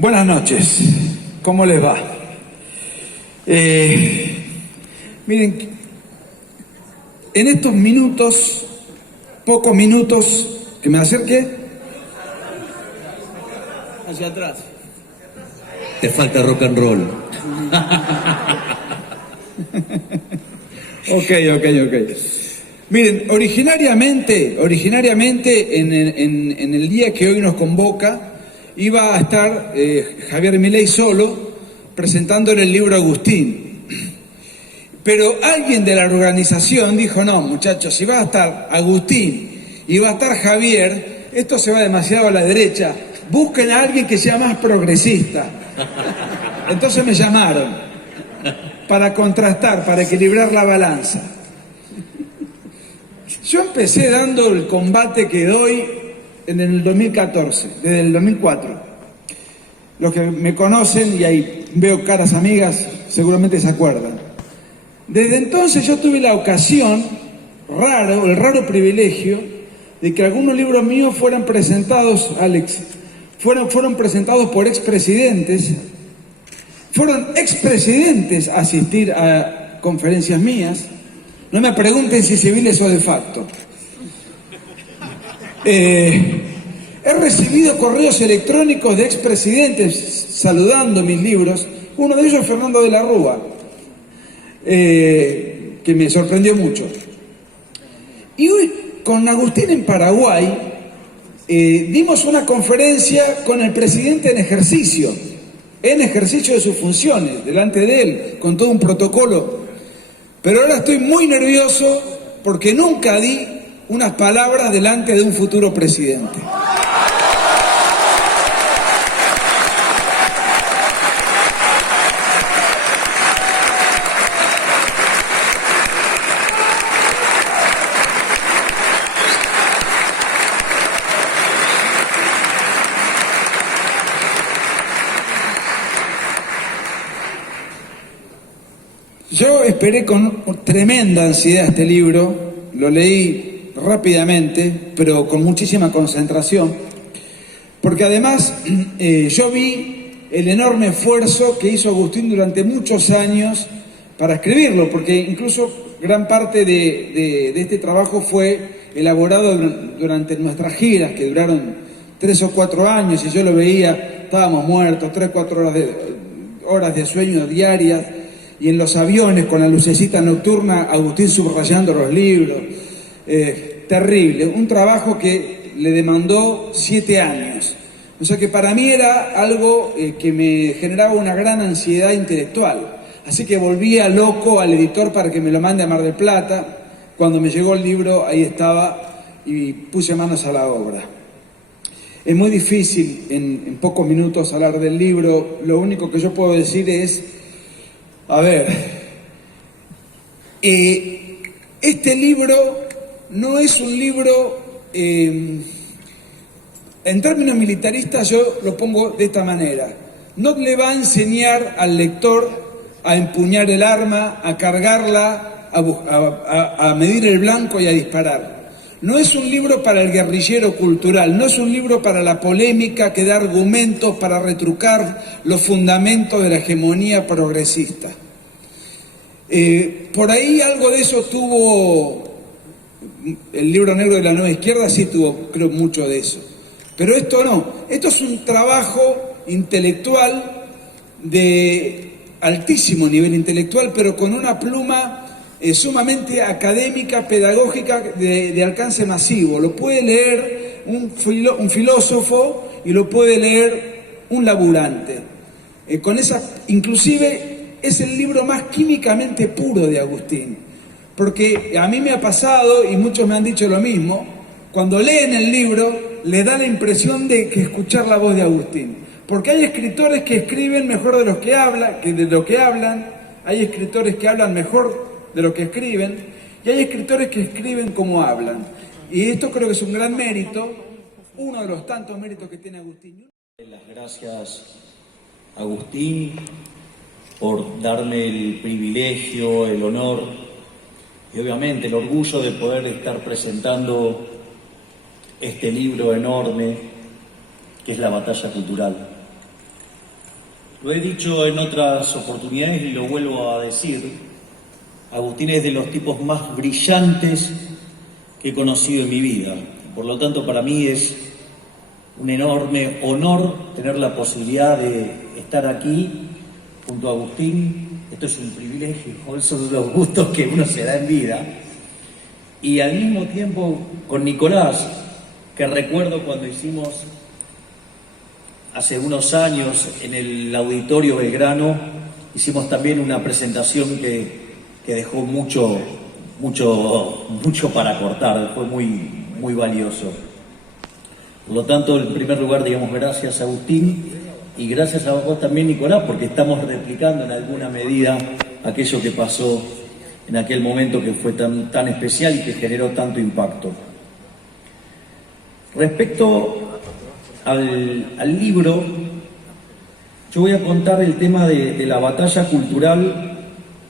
Buenas noches, ¿cómo les va? Miren, en estos minutos, pocos minutos, que me acerque hacia atrás. Te falta rock and roll. Ok. Miren, originariamente en el día que hoy nos convoca, iba a estar Javier Milei solo presentándole el libro a Agustín. Pero alguien de la organización dijo, no, muchachos, si va a estar Agustín y va a estar Javier, esto se va demasiado a la derecha, busquen a alguien que sea más progresista. Entonces me llamaron para contrastar, para equilibrar la balanza. Yo empecé dando el combate que doy en el 2014, desde el 2004. Los que me conocen, y ahí veo caras amigas, seguramente se acuerdan. Desde entonces yo tuve la ocasión, el raro privilegio, de que algunos libros míos fueran presentados, Alex, fueron presentados por expresidentes. Fueron expresidentes a asistir a conferencias mías. No me pregunten si civiles o de facto. He recibido correos electrónicos de expresidentes saludando mis libros. Uno de ellos es Fernando de la Rúa, que me sorprendió mucho. Y hoy, con Agustín en Paraguay, dimos una conferencia con el presidente en ejercicio de sus funciones, delante de él, con todo un protocolo. Pero ahora estoy muy nervioso porque nunca di unas palabras delante de un futuro presidente. Yo esperé con tremenda ansiedad este libro, lo leí rápidamente, pero con muchísima concentración, porque además yo vi el enorme esfuerzo que hizo Agustín durante muchos años para escribirlo, porque incluso gran parte de este trabajo fue elaborado durante nuestras giras, que duraron 3 o 4 años, y yo lo veía, estábamos muertos, 3 o 4 horas de sueño diarias, y en los aviones con la lucecita nocturna, Agustín subrayando los libros. Terrible, un trabajo que le demandó 7 años. O sea que para mí era algo que me generaba una gran ansiedad intelectual. Así que volvía loco al editor para que me lo mande a Mar del Plata. Cuando me llegó el libro, ahí estaba y puse manos a la obra. Es muy difícil en pocos minutos hablar del libro. Lo único que yo puedo decir es, a ver, este libro no es un libro, en términos militaristas yo lo pongo de esta manera, no le va a enseñar al lector a empuñar el arma, a cargarla, a medir el blanco y a disparar. No es un libro para el guerrillero cultural, no es un libro para la polémica que da argumentos para retrucar los fundamentos de la hegemonía progresista. Por ahí algo de eso tuvo el libro negro de la nueva izquierda, sí tuvo, creo, mucho de eso. Pero esto no, esto es un trabajo intelectual de altísimo nivel intelectual, pero con una pluma sumamente académica, pedagógica, de alcance masivo. Lo puede leer un filósofo y lo puede leer un laburante. Inclusive es el libro más químicamente puro de Agustín, porque a mí me ha pasado, y muchos me han dicho lo mismo, cuando leen el libro les da la impresión de que escuchar la voz de Agustín, porque hay escritores que escriben mejor de lo que hablan, hay escritores que hablan mejor de lo que escriben, y hay escritores que escriben como hablan. Y esto creo que es un gran mérito, uno de los tantos méritos que tiene Agustín. Las gracias, Agustín, por darme el privilegio, el honor y obviamente el orgullo de poder estar presentando este libro enorme que es La Batalla Cultural. Lo he dicho en otras oportunidades y lo vuelvo a decir. Agustín es de los tipos más brillantes que he conocido en mi vida. Por lo tanto, para mí es un enorme honor tener la posibilidad de estar aquí junto a Agustín. Esto es un privilegio, esos son los gustos que uno se da en vida. Y al mismo tiempo con Nicolás, que recuerdo cuando hicimos hace unos años en el Auditorio Belgrano, hicimos también una presentación que dejó mucho para cortar, fue muy valioso. Por lo tanto, en primer lugar, digamos gracias a Agustín y gracias a vos también, Nicolás, porque estamos replicando en alguna medida aquello que pasó en aquel momento que fue tan especial y que generó tanto impacto. Respecto al libro, yo voy a contar el tema de la batalla cultural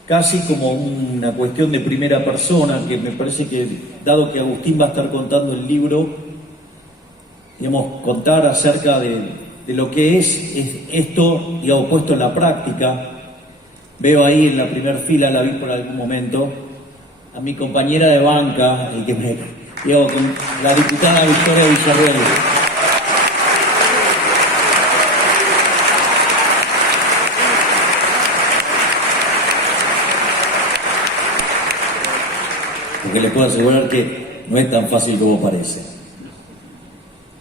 casi como una cuestión de primera persona, que me parece que, dado que Agustín va a estar contando el libro, digamos, contar acerca de lo que es esto, digamos, puesto en la práctica. Veo ahí en la primera fila, la vi por algún momento, a mi compañera de banca, digamos, con la diputada Victoria Villarreal. Porque les puedo asegurar que no es tan fácil como parece.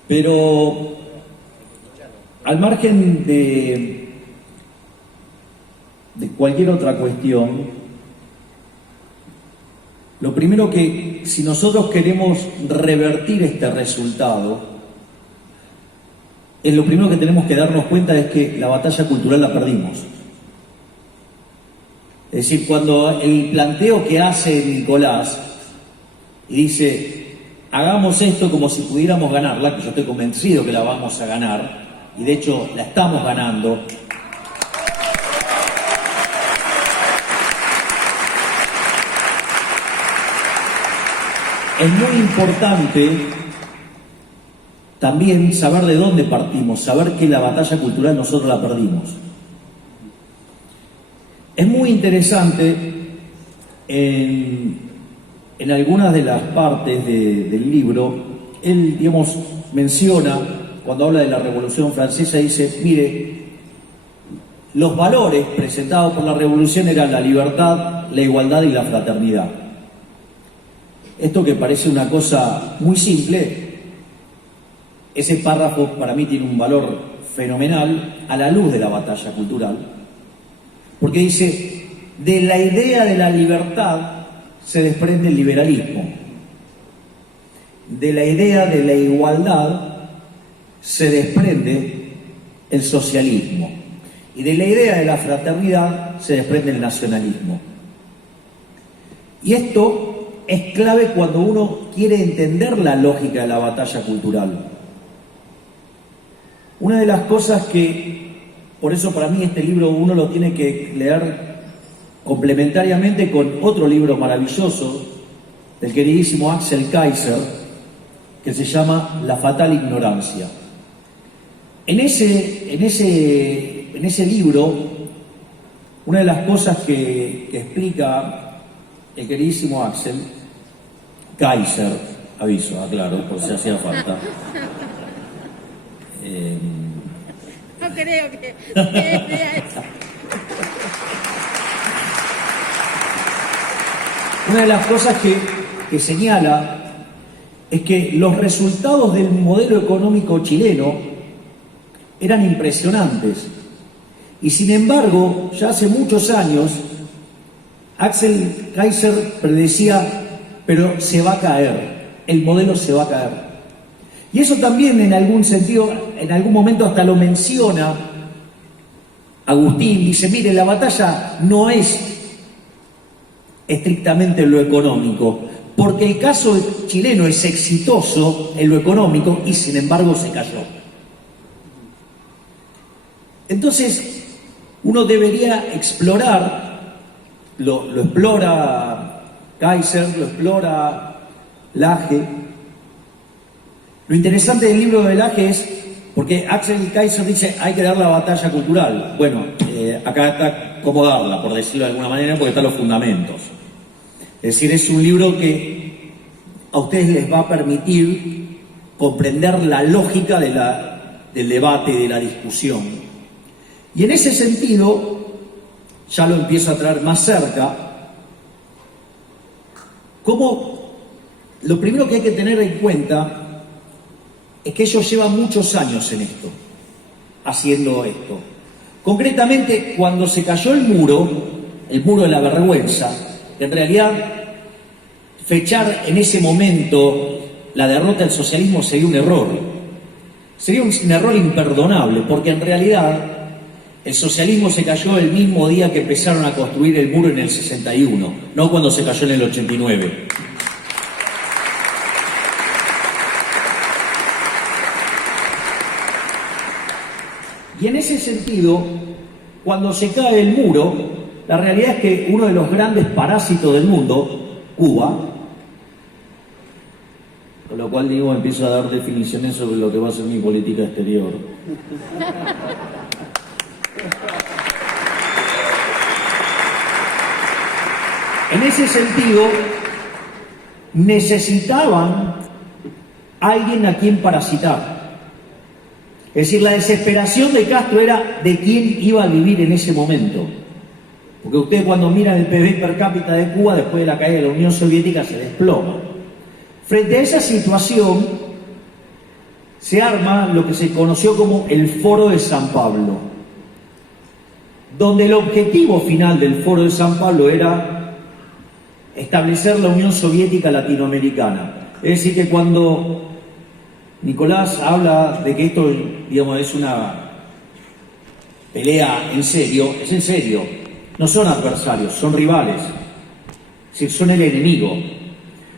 Pero al margen de cualquier otra cuestión, lo primero que, si nosotros queremos revertir este resultado, lo primero que tenemos que darnos cuenta es que la batalla cultural la perdimos. Es decir, cuando el planteo que hace Nicolás y dice, hagamos esto como si pudiéramos ganarla, que yo estoy convencido que la vamos a ganar, y de hecho la estamos ganando. Es muy importante también saber de dónde partimos, saber que la batalla cultural nosotros la perdimos. Es muy interesante en algunas de las partes del libro, él, digamos, menciona, cuando habla de la Revolución Francesa, dice, mire, los valores presentados por la Revolución eran la libertad, la igualdad y la fraternidad. Esto que parece una cosa muy simple, ese párrafo para mí tiene un valor fenomenal a la luz de la batalla cultural, porque dice, de la idea de la libertad se desprende el liberalismo, de la idea de la igualdad se desprende el socialismo y de la idea de la fraternidad se desprende el nacionalismo. Y esto es clave cuando uno quiere entender la lógica de la batalla cultural. Una de las cosas que, por eso para mí este libro uno lo tiene que leer complementariamente con otro libro maravilloso del queridísimo Axel Kaiser, que se llama La fatal ignorancia. En ese libro, una de las cosas que explica el queridísimo Axel Kaiser, aviso, aclaro, por si hacía falta. No creo que vea eso. Una de las cosas que señala es que los resultados del modelo económico chileno eran impresionantes. Y sin embargo, ya hace muchos años, Axel Kaiser predecía, pero se va a caer, el modelo se va a caer. Y eso también en algún sentido, en algún momento hasta lo menciona Agustín, dice, mire, la batalla no es estrictamente lo económico, porque el caso chileno es exitoso en lo económico y sin embargo se cayó. Entonces, uno debería explorar, lo explora Kaiser, lo explora Laje. Lo interesante del libro de Laje es Porque Axel Kaiser dice, hay que dar la batalla cultural. Bueno, acá está cómo darla, por decirlo de alguna manera, porque están los fundamentos. Es decir, es un libro que a ustedes les va a permitir comprender la lógica del debate, de la discusión. Y en ese sentido, ya lo empiezo a traer más cerca, como lo primero que hay que tener en cuenta es que ellos llevan muchos años en esto, haciendo esto. Concretamente, cuando se cayó el muro de la vergüenza, en realidad fechar en ese momento la derrota del socialismo sería un error. Sería un error imperdonable, porque en realidad el socialismo se cayó el mismo día que empezaron a construir el muro en el 61, no cuando se cayó en el 89. Y en ese sentido, cuando se cae el muro, la realidad es que uno de los grandes parásitos del mundo, Cuba, con lo cual digo, empiezo a dar definiciones sobre lo que va a ser mi política exterior. En ese sentido, necesitaban alguien a quien parasitar. Es decir, la desesperación de Castro era de quién iba a vivir en ese momento. Porque ustedes cuando miran el PIB per cápita de Cuba, después de la caída de la Unión Soviética, se desploma. Frente a esa situación, se arma lo que se conoció como el Foro de San Pablo, donde el objetivo final del Foro de San Pablo era establecer la Unión Soviética Latinoamericana. Es decir, que cuando Nicolás habla de que esto, digamos, es una pelea en serio, es en serio. No son adversarios, son rivales. Es decir, son el enemigo.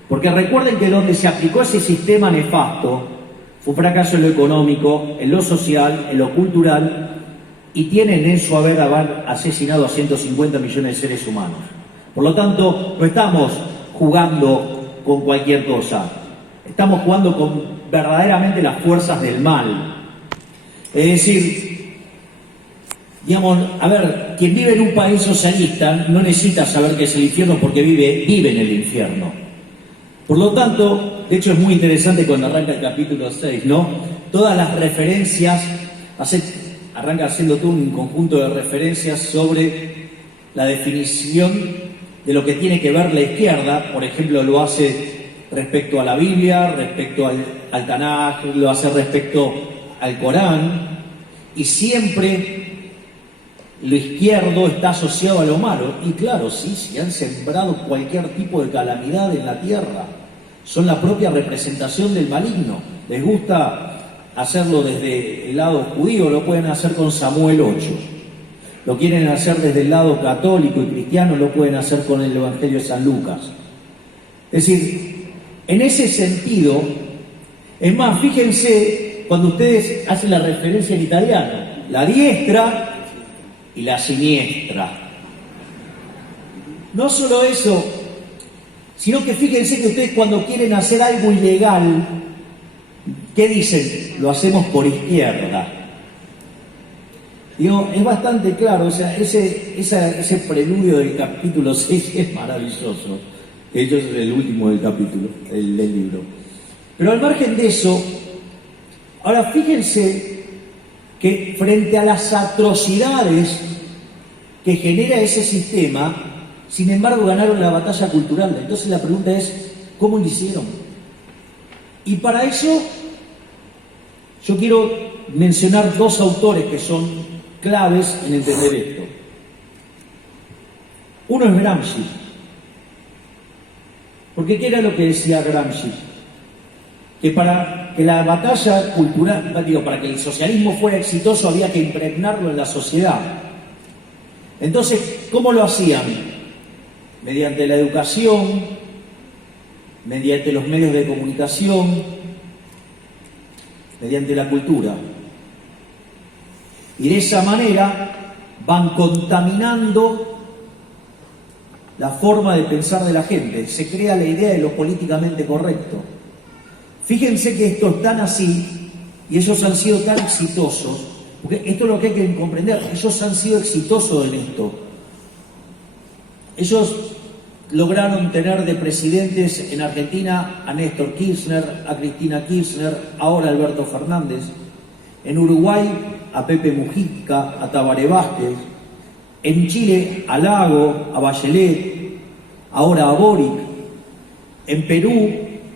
Porque recuerden que donde se aplicó ese sistema nefasto fue un fracaso en lo económico, en lo social, en lo cultural, y tienen en su haber asesinado a 150 millones de seres humanos. Por lo tanto, no estamos jugando con cualquier cosa. Estamos jugando con verdaderamente las fuerzas del mal. Es decir, digamos, a ver, quien vive en un país socialista no necesita saber qué es el infierno porque vive en el infierno. Por lo tanto, de hecho es muy interesante cuando arranca el capítulo 6, ¿no? Todas las referencias, arranca haciendo todo un conjunto de referencias sobre la definición de lo que tiene que ver la izquierda. Por ejemplo, lo hace respecto a la Biblia, respecto al Tanaj, lo hace respecto al Corán, y siempre lo izquierdo está asociado a lo malo. Y claro, sí, si han sembrado cualquier tipo de calamidad en la tierra, son la propia representación del maligno. Les gusta hacerlo desde el lado judío, lo pueden hacer con Samuel 8. Lo quieren hacer desde el lado católico y cristiano, lo pueden hacer con el Evangelio de San Lucas. Es decir, en ese sentido, es más, fíjense cuando ustedes hacen la referencia en italiano, la diestra y la siniestra. No solo eso, sino que fíjense que ustedes cuando quieren hacer algo ilegal, ¿qué dicen? Lo hacemos por izquierda. Digo, es bastante claro, o sea, ese preludio del capítulo 6 es maravilloso. De hecho, es el último del capítulo, del libro. Pero al margen de eso, ahora fíjense que frente a las atrocidades que genera ese sistema, sin embargo ganaron la batalla cultural. Entonces la pregunta es, ¿cómo lo hicieron? Y para eso yo quiero mencionar dos autores que son claves en entender esto. Uno es Gramsci. Porque ¿qué era lo que decía Gramsci? Que para que la batalla cultural, para que el socialismo fuera exitoso había que impregnarlo en la sociedad. Entonces, ¿cómo lo hacían? Mediante la educación, mediante los medios de comunicación, mediante la cultura. Y de esa manera van contaminando la forma de pensar de la gente. Se crea la idea de lo políticamente correcto. Fíjense que esto es tan así Y ellos han sido tan exitosos, porque esto es lo que hay que comprender, ellos han sido exitosos en esto. Ellos lograron tener de presidentes en Argentina a Néstor Kirchner, a Cristina Kirchner, ahora a Alberto Fernández. En Uruguay a Pepe Mujica, a Tabaré Vázquez. En Chile a Lago, a Bachelet, ahora a Boric. En Perú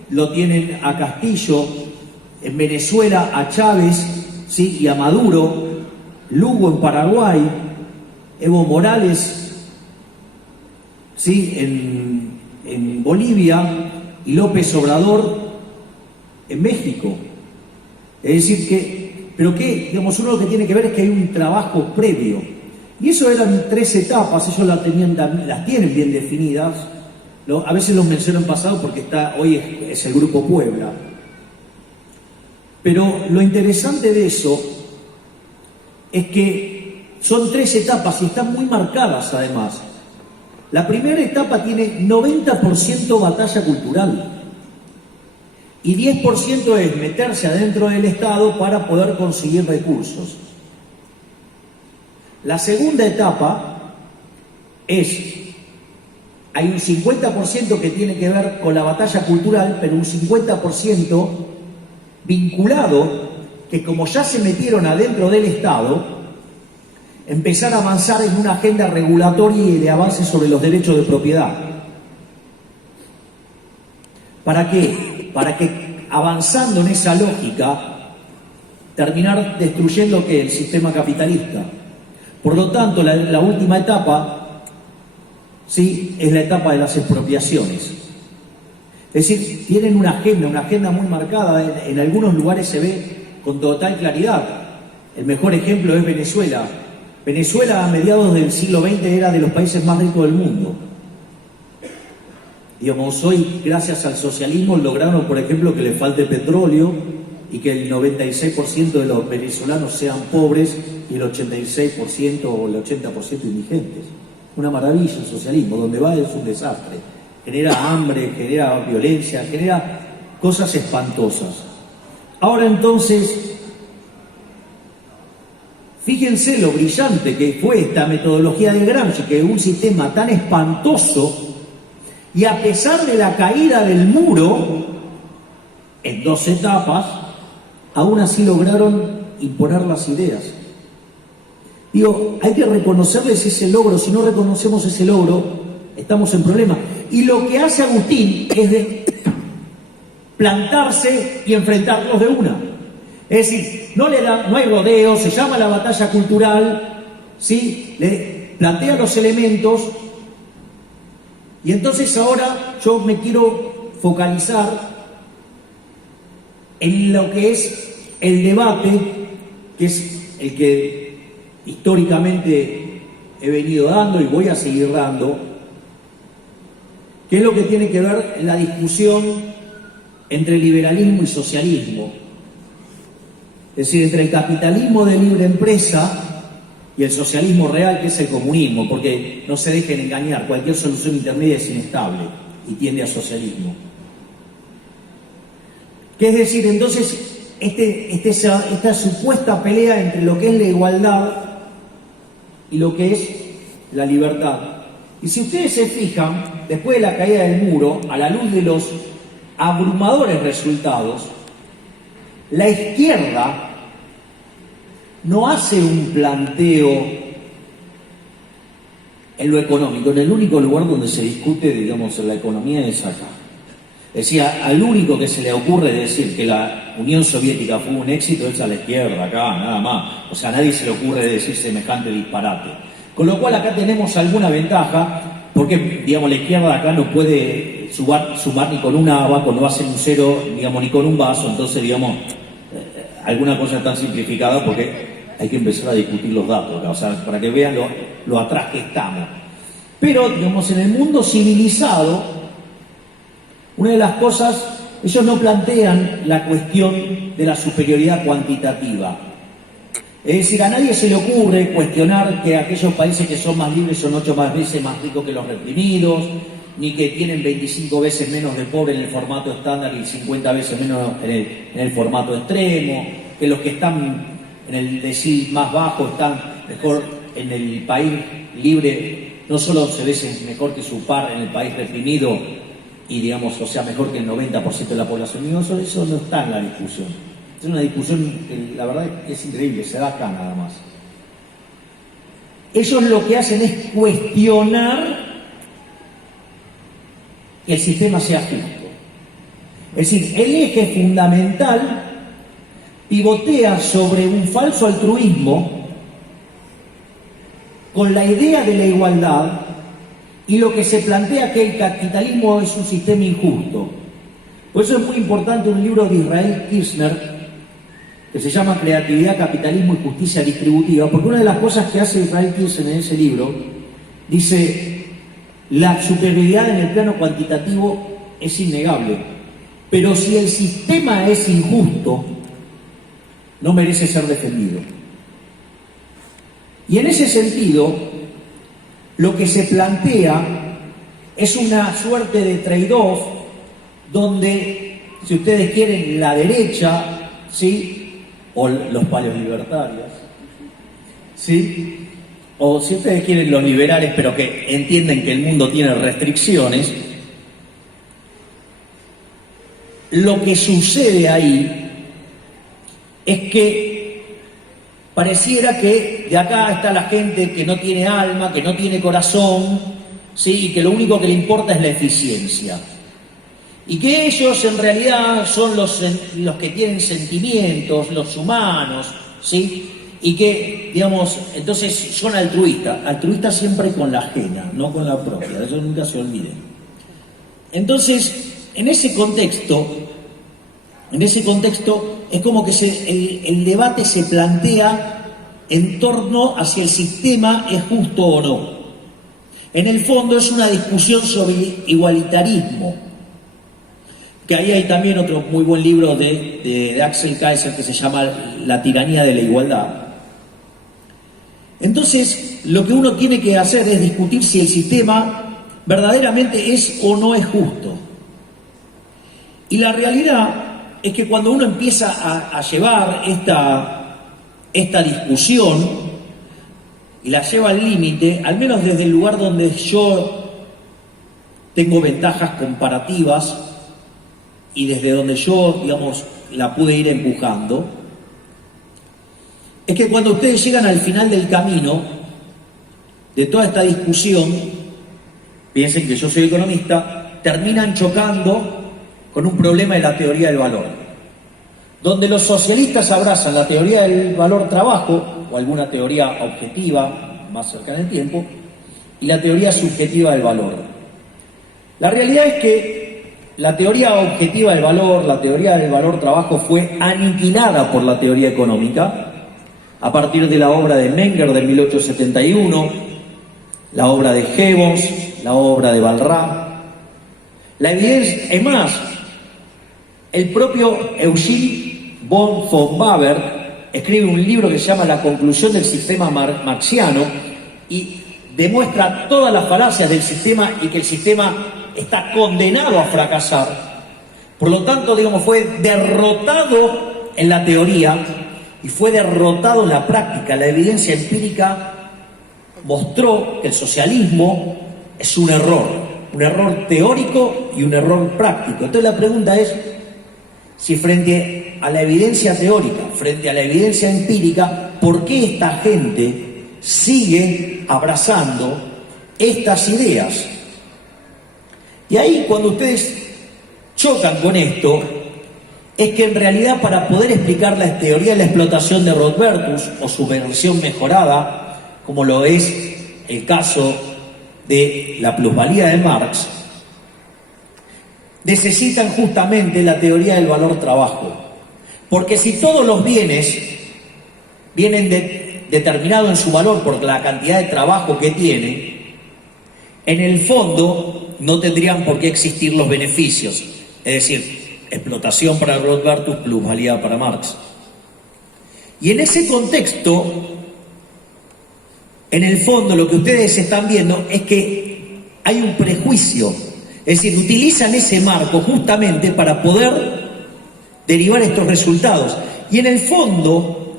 lo tienen a Castillo. En Venezuela a Chávez, ¿sí? Y a Maduro. Lugo en Paraguay. Evo Morales, ¿sí? En Bolivia, y López Obrador en México. Es decir que, pero que, digamos, uno lo que tiene que ver es que hay un trabajo previo. Y eso eran 3 etapas, ellos las tienen bien definidas. A veces los menciono en pasado porque hoy es el Grupo Puebla. Pero lo interesante de eso es que son 3 etapas y están muy marcadas además. La primera etapa tiene 90% batalla cultural y 10% es meterse adentro del Estado para poder conseguir recursos. La segunda etapa hay un 50% que tiene que ver con la batalla cultural, pero un 50% vinculado, que como ya se metieron adentro del Estado, empezar a avanzar en una agenda regulatoria y de avance sobre los derechos de propiedad. ¿Para qué? Para que avanzando en esa lógica, terminar destruyendo ¿qué? El sistema capitalista. Por lo tanto, la última etapa, ¿sí? Es la etapa de las expropiaciones. Es decir, tienen una agenda muy marcada, en algunos lugares se ve con total claridad. El mejor ejemplo es Venezuela. Venezuela a mediados del siglo XX era de los países más ricos del mundo. Digamos, hoy, gracias al socialismo, lograron, por ejemplo, que le falte petróleo y que el 96% de los venezolanos sean pobres y el 86% o el 80% indigentes. Una maravilla el socialismo, donde va es un desastre. Genera hambre, genera violencia, genera cosas espantosas. Ahora entonces, fíjense lo brillante que fue esta metodología de Gramsci, que un sistema tan espantoso, y a pesar de la caída del muro, en 2 etapas, aún así lograron imponer las ideas. Digo, hay que reconocerles ese logro, si no reconocemos ese logro, estamos en problemas. Y lo que hace Agustín es de plantarse y enfrentarlos de una. Es decir, no hay rodeo, se llama la batalla cultural, ¿sí? Le plantea los elementos, y entonces ahora yo me quiero focalizar en lo que es el debate, que es el que históricamente he venido dando y voy a seguir dando, que es lo que tiene que ver la discusión entre liberalismo y socialismo. Es decir, entre el capitalismo de libre empresa y el socialismo real, que es el comunismo, porque no se dejen engañar, cualquier solución intermedia es inestable y tiende a socialismo. Que es decir, entonces, esta supuesta pelea entre lo que es la igualdad y lo que es la libertad. Y si ustedes se fijan, después de la caída del muro, a la luz de los abrumadores resultados, la izquierda no hace un planteo en lo económico. En el único lugar donde se discute, digamos, en la economía es acá. Decía, al único que se le ocurre decir que la Unión Soviética fue un éxito es a la izquierda, acá, nada más. O sea, a nadie se le ocurre decir semejante disparate. Con lo cual acá tenemos alguna ventaja, porque, digamos, la izquierda acá no puede sumar ni con un abaco, no hace un cero, digamos, ni con un vaso. Entonces, digamos, alguna cosa tan simplificada, porque hay que empezar a discutir los datos acá, o sea, para que vean lo atrás que estamos. Pero, digamos, en el mundo civilizado, una de las cosas, ellos no plantean la cuestión de la superioridad cuantitativa. Es decir, a nadie se le ocurre cuestionar que aquellos países que son más libres son 8 veces más ricos que los reprimidos, ni que tienen 25 veces menos de pobre en el formato estándar y 50 veces menos en el formato extremo, que los que están en el decil más bajo están mejor en el país libre, no solo se ve mejor que su par en el país reprimido y digamos, o sea, mejor que el 90% de la población. No, eso no está en la discusión. Es una discusión que la verdad es increíble, se da acá nada más. Ellos lo que hacen es cuestionar que el sistema sea justo. Es decir, el eje fundamental pivotea sobre un falso altruismo con la idea de la igualdad y lo que se plantea que el capitalismo es un sistema injusto. Por eso es muy importante un libro de Israel Kirzner que se llama Creatividad, Capitalismo y Justicia Distributiva, porque una de las cosas que hace Israel Kirzner en ese libro dice: la superioridad en el plano cuantitativo es innegable, pero si el sistema es injusto, no merece ser defendido. Y en ese sentido, lo que se plantea es una suerte de trade-off donde, si ustedes quieren, la derecha, ¿sí?, o los paleolibertarios, ¿sí?, o si ustedes quieren los liberales, pero que entienden que el mundo tiene restricciones, lo que sucede ahí es que pareciera que de acá está la gente que no tiene alma, que no tiene corazón, ¿sí?, y que lo único que le importa es la eficiencia. Y que ellos en realidad son los que tienen sentimientos, los humanos, ¿sí?, y que, digamos, entonces son altruistas siempre con la ajena, no con la propia, de eso nunca se olviden. Entonces, en ese contexto es como que el debate se plantea en torno a si el sistema es justo o no. En el fondo es una discusión sobre igualitarismo, que ahí hay también otro muy buen libro de Axel Kaiser que se llama La tiranía de la igualdad. Entonces, lo que uno tiene que hacer es discutir si el sistema verdaderamente es o no es justo. Y la realidad es que cuando uno empieza a llevar esta discusión y la lleva al límite, al menos desde el lugar donde yo tengo ventajas comparativas y desde donde yo, digamos, la pude ir empujando, es que cuando ustedes llegan al final del camino de toda esta discusión, piensen que yo soy economista, terminan chocando con un problema de la teoría del valor, donde los socialistas abrazan la teoría del valor trabajo, o alguna teoría objetiva más cercana en el tiempo, y la teoría subjetiva del valor. La realidad es que la teoría objetiva del valor, la teoría del valor trabajo, fue aniquilada por la teoría económica a partir de la obra de Menger de 1871, la obra de Gibbons, la obra de Walras. La evidencia, es más, el propio Eugene von Baber escribe un libro que se llama La conclusión del sistema marxiano y demuestra todas las falacias del sistema y que el sistema está condenado a fracasar. Por lo tanto, digamos, fue derrotado en la teoría y fue derrotado en la práctica. La evidencia empírica mostró que el socialismo es un error teórico y un error práctico. Entonces la pregunta es si frente a la evidencia teórica, frente a la evidencia empírica, ¿por qué esta gente sigue abrazando estas ideas? Y ahí, cuando ustedes chocan con esto, es que en realidad, para poder explicar la teoría de la explotación de Rothbardus o su versión mejorada, como lo es el caso de la plusvalía de Marx, necesitan justamente la teoría del valor trabajo. Porque si todos los bienes vienen determinados en su valor por la cantidad de trabajo que tienen, en el fondo no tendrían por qué existir los beneficios. Es decir, explotación para Rothbardus, plusvalía para Marx. Y en ese contexto, en el fondo lo que ustedes están viendo es que hay un prejuicio. Es decir, utilizan ese marco justamente para poder derivar estos resultados. Y en el fondo,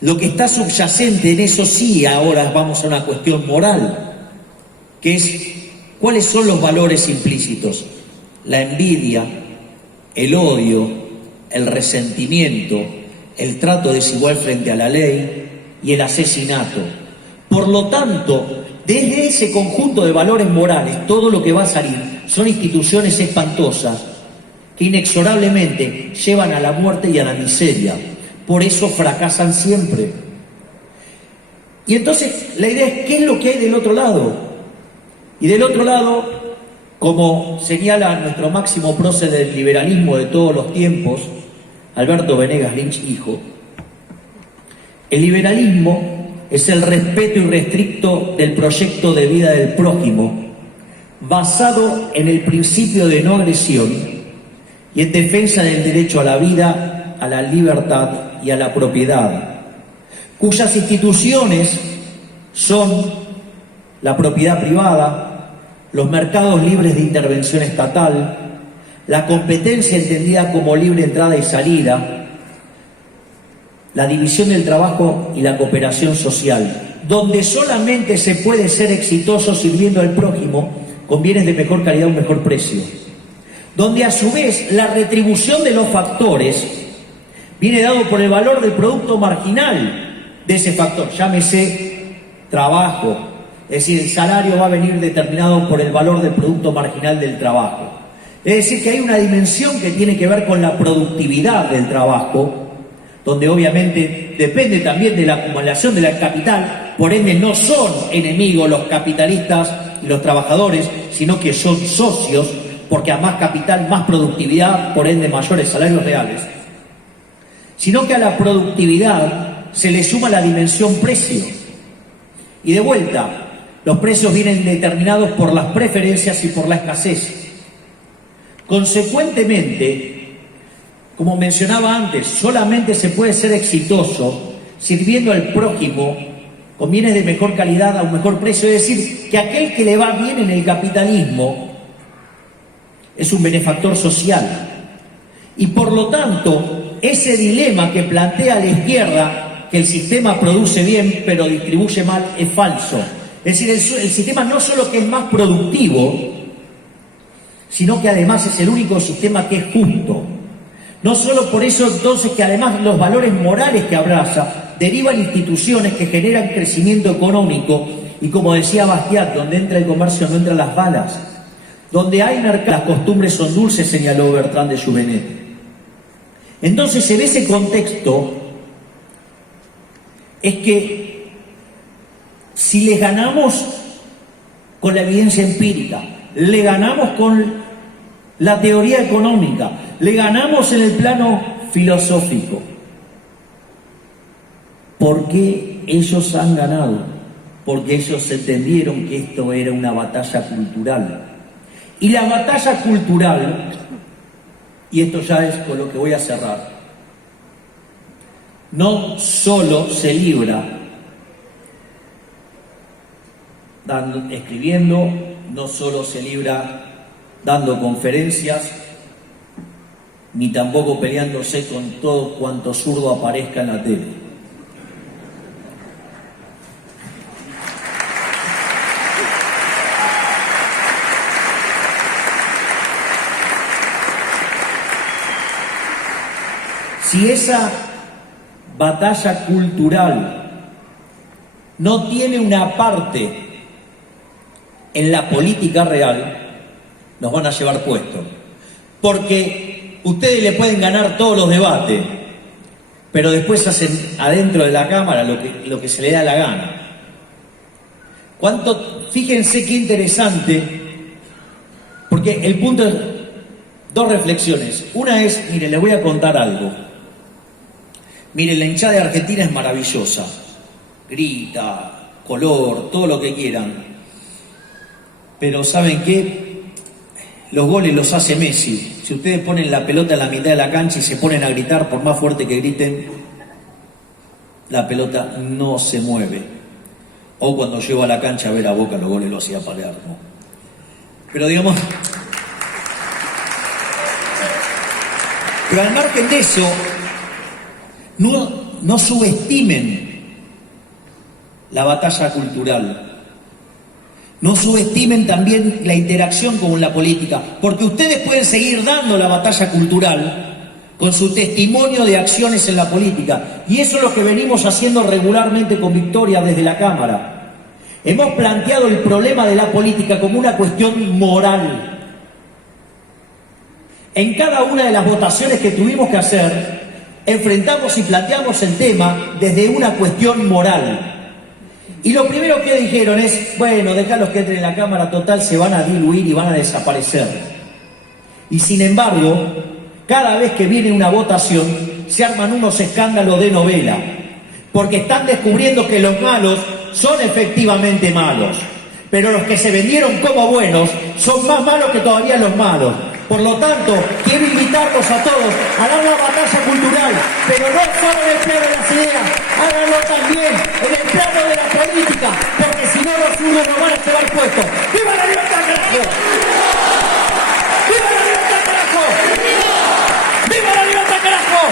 lo que está subyacente en eso sí, ahora vamos a una cuestión moral, que es cuáles son los valores implícitos. La envidia, el odio, el resentimiento, el trato desigual frente a la ley y el asesinato. Por lo tanto, desde ese conjunto de valores morales, todo lo que va a salir son instituciones espantosas que inexorablemente llevan a la muerte y a la miseria. Por eso fracasan siempre. Y entonces la idea es, ¿qué es lo que hay del otro lado? Y del otro lado, como señala nuestro máximo prócer del liberalismo de todos los tiempos, Alberto Venegas Lynch, hijo, el liberalismo es el respeto irrestricto del proyecto de vida del prójimo, basado en el principio de no agresión y en defensa del derecho a la vida, a la libertad y a la propiedad, cuyas instituciones son la propiedad privada, los mercados libres de intervención estatal, la competencia entendida como libre entrada y salida, la división del trabajo y la cooperación social, donde solamente se puede ser exitoso sirviendo al prójimo con bienes de mejor calidad a un mejor precio, donde a su vez la retribución de los factores viene dado por el valor del producto marginal de ese factor, llámese trabajo, es decir, el salario va a venir determinado por el valor del producto marginal del trabajo. Es decir, que hay una dimensión que tiene que ver con la productividad del trabajo, donde obviamente depende también de la acumulación del capital, por ende no son enemigos los capitalistas y los trabajadores, sino que son socios, porque a más capital, más productividad, por ende mayores salarios reales. Sino que a la productividad se le suma la dimensión precio. Y de vuelta, los precios vienen determinados por las preferencias y por la escasez. Consecuentemente, como mencionaba antes, solamente se puede ser exitoso sirviendo al prójimo con bienes de mejor calidad a un mejor precio. Es decir, que aquel que le va bien en el capitalismo es un benefactor social. Y por lo tanto, ese dilema que plantea la izquierda, que el sistema produce bien pero distribuye mal, es falso. Es decir, el sistema no solo que es más productivo, sino que además es el único sistema que es justo. No solo por eso entonces que además los valores morales que abraza derivan instituciones que generan crecimiento económico y, como decía Bastiat, donde entra el comercio no entran las balas. Donde hay mercado, las costumbres son dulces, señaló Bertrand de Juvenet. Entonces, en ese contexto, es que si les ganamos con la evidencia empírica, le ganamos con la teoría económica, le ganamos en el plano filosófico, ¿por qué ellos han ganado? Porque ellos entendieron que esto era una batalla cultural. Y la batalla cultural, y esto ya es con lo que voy a cerrar, no solo se libra escribiendo, no solo se libra dando conferencias, ni tampoco peleándose con todo cuanto zurdo aparezca en la tele. Si esa batalla cultural no tiene una parte en la política real, nos van a llevar puesto. Porque ustedes le pueden ganar todos los debates, pero después hacen adentro de la Cámara lo que se le da la gana. Fíjense qué interesante, porque el punto es dos reflexiones. Una es, miren, les voy a contar algo. Miren, la hinchada de Argentina es maravillosa. Grita, color, todo lo que quieran. Pero ¿saben qué? Los goles los hace Messi. Si ustedes ponen la pelota en la mitad de la cancha y se ponen a gritar, por más fuerte que griten, la pelota no se mueve. O cuando llego a la cancha a ver a Boca, los goles los hacía Palermo. Pero digamos... Pero al margen de eso, no subestimen la batalla cultural. No subestimen también la interacción con la política, porque ustedes pueden seguir dando la batalla cultural con su testimonio de acciones en la política. Y eso es lo que venimos haciendo regularmente con Victoria desde la Cámara. Hemos planteado el problema de la política como una cuestión moral. En cada una de las votaciones que tuvimos que hacer, enfrentamos y planteamos el tema desde una cuestión moral. Y lo primero que dijeron es, bueno, déjalos que entren en la Cámara, total, se van a diluir y van a desaparecer. Y sin embargo, cada vez que viene una votación, se arman unos escándalos de novela, porque están descubriendo que los malos son efectivamente malos, pero los que se vendieron como buenos son más malos que todavía los malos. Por lo tanto, quiero invitarlos a todos a dar la batalla cultural, pero no solo en el plano de las ideas, háganlo también en el plano de la política, porque si no los zurdos nos van a llevar puestos. ¡Viva la libertad, carajo! ¡Viva la libertad, carajo! ¡Viva la libertad, carajo!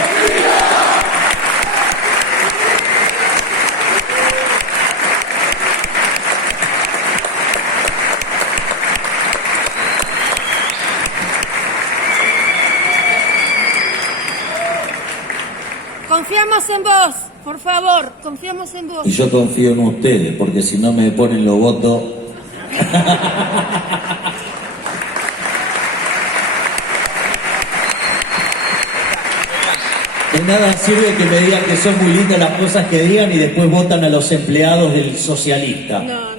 Confiamos en vos, por favor, confiamos en vos. Y yo confío en ustedes, porque si no me ponen los votos. De nada sirve que me digan que son muy lindas las cosas que digan y después votan a los empleados del socialista. No.